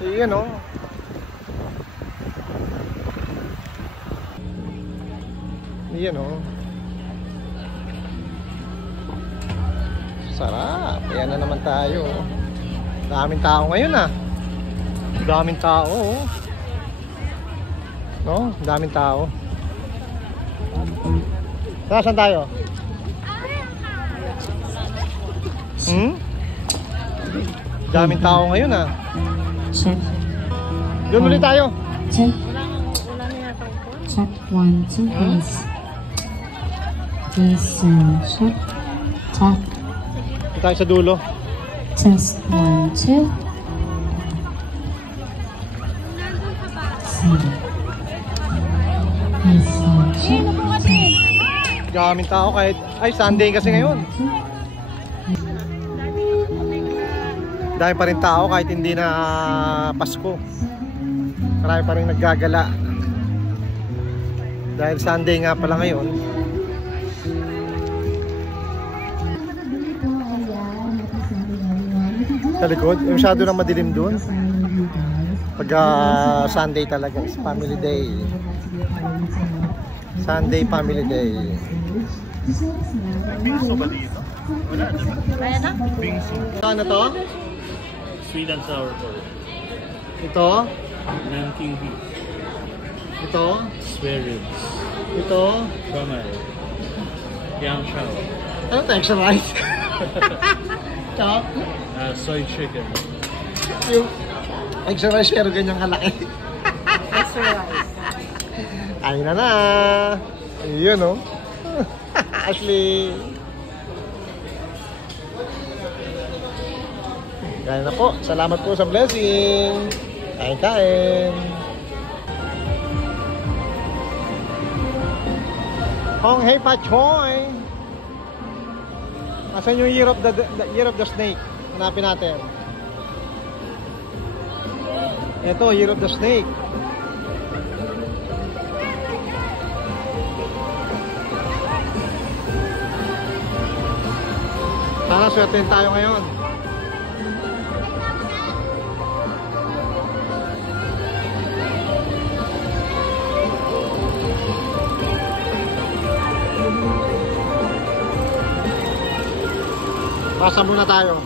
Ayan o. Ayan o. Sarap. Ayan na naman tayo. Daming tao ngayon ah. Daming tao oh. No? Daming tao. Nasaan tayo? Daming tao ngayon ah. Check. Doon ulit tayo. Check. Check 1, 2, please. Please, check. Check. Dito tayo sa dulo. Test 1, 2. Daming tao kahit ay Sunday kasi ngayon. Dahil pa rin tao kahit hindi na Pasko. Marami pa rin naggagala. Dahil Sunday nga pala ngayon. Sa likod, masyado nang madilim dun. Pag Sunday talaga is family day. Sunday family day. Bingsu ba dito? Wala na. Bingsu. Ano to? Sweet and sour pork. Ito? Nanking beef. Ito? Spare ribs. Ito? Bamay. Yang shao. Ano to? Extra rice? Ito? Soy chicken. Yung extra rice pero ganyang kalaki. Extra rice. Ayun na na. Ayun o. Ashley. Kain na po. Salamat po sa blessing. Kain. Hong Hei Pa Choy. Asan yung year of the snake? Hanapin natin. Ito, year of the snake. Sana swertein tayo ngayon. Pasa muna tayo.